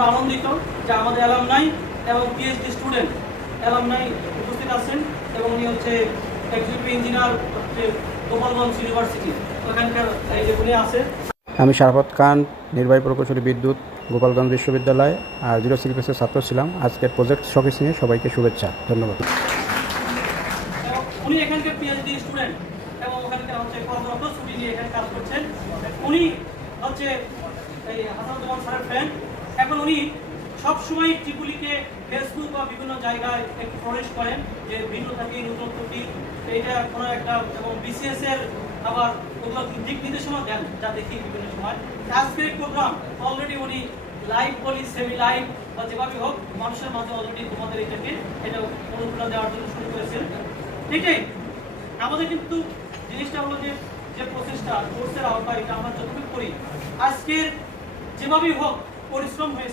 আমরা আনন্দিত যে আমাদের অ্যালামনাই এবং পিএইচডি স্টুডেন্ট অ্যালামনাই উপস্থিত আছেন এবং উনি হচ্ছে এক্সিকিউটিভ ইঞ্জিনিয়ার হচ্ছে গোপালগঞ্জ ইউনিভার্সিটি ওখানকার এই যে উনি আছে আমি শারাফত খান নির্বাহী প্রকৌশলী বিদ্যুৎ গোপালগঞ্জ বিশ্ববিদ্যালয় আর জিরো সিলিবাসের ছাত্র ছিলাম। আজকের প্রজেক্ট শখিস নিয়ে সবাইকে শুভেচ্ছা ধন্যবাদ। উনি এখানকার পিএইচডি স্টুডেন্ট এবং ওখানকার হচ্ছে কর্মরত ছুটি নিয়ে এখানে কাজ করছেন। উনি হচ্ছে এই হাসানুজ্জামান স্যারের ফ্রেন্ড এখন উনি সবসময় ত্রিপুলিকে ফেসবুক বা বিভিন্ন জায়গায় একটু প্রবেশ করেন যে ভিন্ন থাকে নতুন ত্রুটি এইটা কোনো একটা, এবং বিসিএস এর আবার ওগুলো দিক নির্দেশনা দেন যা দেখি বিভিন্ন সময়। আজকের প্রোগ্রাম অলরেডি উনি লাইভ বলি সেমি লাইভ বা যেভাবে হোক, মানুষের মাঝে অলরেডি তোমাদের এটাকে, এটা অনুপ্রেরণা দেওয়ার জন্য শুরু করেছেন। এটাই আমাদের কিন্তু জিনিসটা হলো যে যে প্রচেষ্টা কোর্সের আওতায় এটা আমরা যতটুকু করি, আজকের যেভাবেই হোক পরিশ্রম হয়েছে।